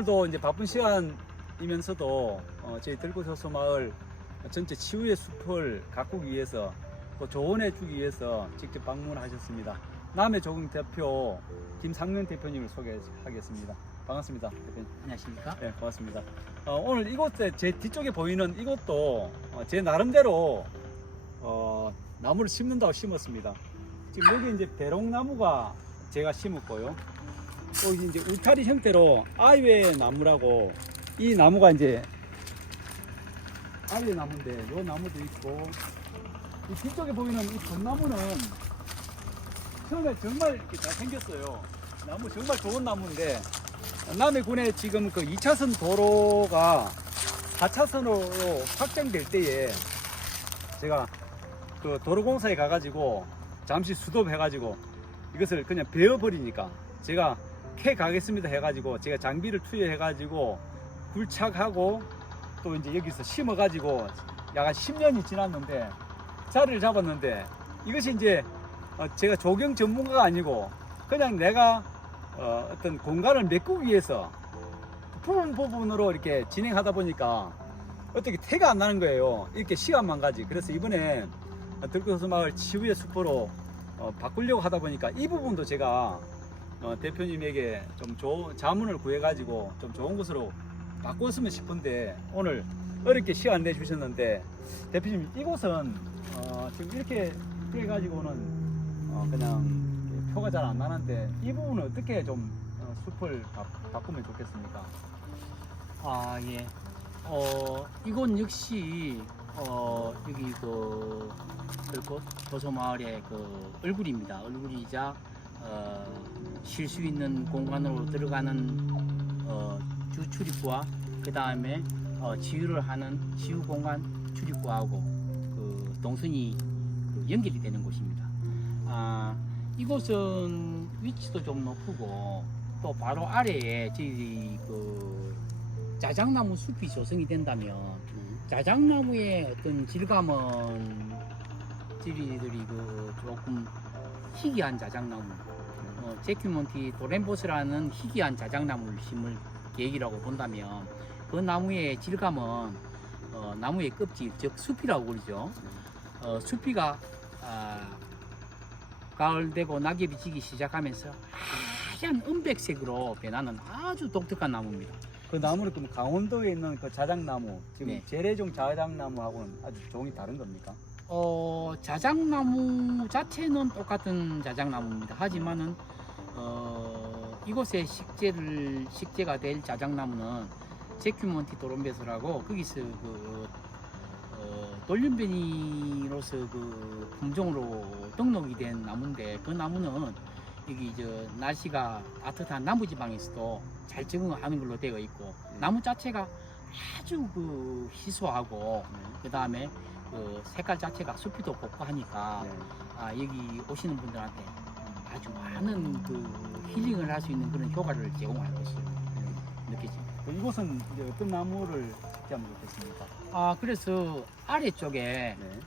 오늘도 이제 바쁜 시간이면서도 어, 저희 들꽃호수 마을 전체 치유의 숲을 가꾸기 위해서 또 조언해 주기 위해서 직접 방문하셨습니다. 남해 조경 대표 김상면 대표님을 소개하겠습니다. 반갑습니다, 대표님. 안녕하십니까? 네, 고맙습니다. 어, 오늘 이곳에 제 뒤쪽에 보이는 이곳도 어, 제 나름대로 어, 나무를 심는다고 심었습니다. 지금 여기 이제 대롱나무가 제가 심었고요. 또 이제 울타리 형태로 아이웨 나무라고 이 나무가 이제 아이웨 나무인데 이 나무도 있고 이 뒤쪽에 보이는 이 전나무는 처음에 정말 이렇게 잘 생겼어요. 나무 정말 좋은 나무인데 남해군에 지금 그 2차선 도로가 4차선으로 확장될 때에 제가 그 도로공사에 가가지고 잠시 수도해가지고 이것을 그냥 베어버리니까 제가 캐 가겠습니다 해가지고 제가 장비를 투여해가지고 굴착하고 또 이제 여기서 심어가지고 약간 10년이 지났는데 자리를 잡았는데 이것이 이제 어, 제가 조경 전문가가 아니고 그냥 내가 어, 어떤 공간을 메꾸기 위해서 부분 부분으로 이렇게 진행하다 보니까 어떻게 태가 안 나는 거예요. 이렇게 시간만 가지. 그래서 이번에 들꽃호수 마을 치유의 숲으로 어, 바꾸려고 하다 보니까 이 부분도 제가 어, 대표님에게 좀 좋은 자문을 구해가지고 좀 좋은 곳으로 바꿨으면 싶은데 오늘 어렵게 시간 내주셨는데 대표님 이곳은 어, 지금 이렇게 해가지고는 어, 그냥 표가 잘 안 나는데 이 부분은 어떻게 좀 어, 숲을 바, 바꾸면 좋겠습니까? 아, 예. 어, 이곳 역시, 어, 여기 그, 들꽃 도서마을의 그 얼굴입니다. 얼굴이자, 어, 쉴 수 있는 공간으로 들어가는, 어, 주 출입구와, 그 다음에, 어, 지유를 하는 지유 공간 출입구하고, 그, 동선이 그 연결이 되는 곳입니다. 아, 이곳은 위치도 좀 높고, 또 바로 아래에 저희 그 자작나무 숲이 조성이 된다면 자작나무의 어떤 질감은 저희들이 그 조금 희귀한 자작나무 어, 제큐몬티 도렌보스라는 희귀한 자작나무를 심을 계획이라고 본다면 그 나무의 질감은 어, 나무의 껍질 즉 숲이라고 그러죠 어, 숲이가 아, 가을 되고 낙엽이 지기 시작하면서 하얀 은백색으로 변하는 아주 독특한 나무입니다. 그 나무는 그럼 강원도에 있는 그 자작나무 지금 네. 재래종 자작나무하고는 아주 종이 다른 겁니까? 어, 자작나무 자체는 똑같은 자작나무입니다. 하지만은 어, 이곳에 식재를 식재가 될 자작나무는 제큐몬티 도론베스라고 거기서 그 어, 돌연변이로서 그 품종으로 등록이 된 나무인데 그 나무는 여기 저 날씨가 따뜻한 남부지방에서도 잘 적응하는 걸로 되어 있고 나무 자체가 아주 그 희소하고 그 다음에 그 색깔 자체가 숲이도 곱고 하니까 네. 아, 여기 오시는 분들한테 아주 많은 그 힐링을 할 수 있는 그런 효과를 제공할 것으로 느껴집니다. 그 이곳은 이제 어떤 나무를 식재하면 좋겠습니까? 아 그래서 아래쪽에 네.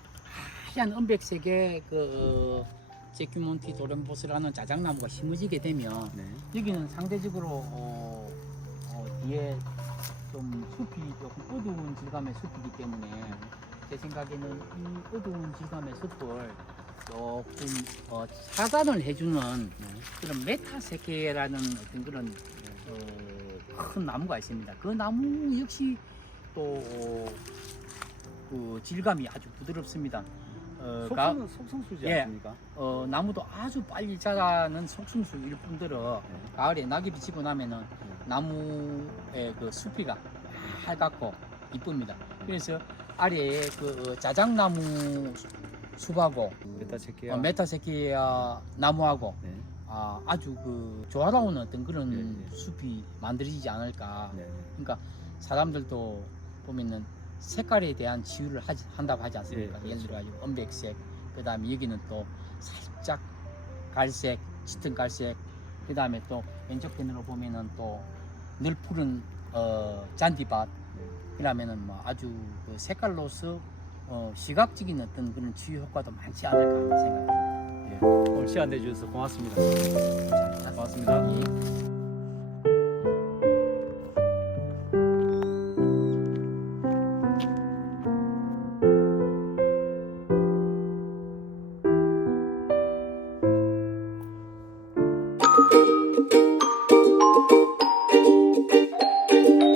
하얀 은백색의 그 어, 제큐몬티 도렌보스라는 자작나무가 심어지게 되면 네. 여기는 상대적으로 어, 어, 뒤에 좀 숲이 조금 어두운 질감의 숲이기 때문에 제 생각에는 이 어두운 질감의 숲을 조금 어, 차단을 해주는 네. 그런 메타세케라는 어떤 그런 어, 큰 나무가 있습니다. 그 나무 역시 또그 질감이 아주 부드럽습니다. 어, 가- 속성, 속성수지 예. 않습니까? 어, 나무도 아주 빨리 자라는 속순수일 뿐더러 네. 가을에 낙엽이 지고 나면은 나무의 그 숲이가 빨갛고 이쁩니다. 그래서 아래에 그 자작나무 숲하고 메타체키아. 어, 메타세키아 나무하고 네. 아, 아주 그 조화로운 어떤 그런 네, 네. 숲이 만들어지지 않을까. 네. 그러니까 사람들도 보면은 색깔에 대한 치유를 하지, 한다고 하지 않습니까? 예, 예를 그렇죠. 들어 가지고 은백색, 그 다음에 여기는 또 살짝 갈색, 짙은 갈색, 그 다음에 또 왼쪽 편으로 보면은 또 늘 푸른 어, 잔디밭, 네. 그러면은 뭐 아주 그 색깔로서 어, 시각적인 어떤 그런 치유 효과도 많지 않을까 생각합니다. 예. 오늘 시간 내주셔서 고맙습니다. 감사합니다. 고맙습니다. 예.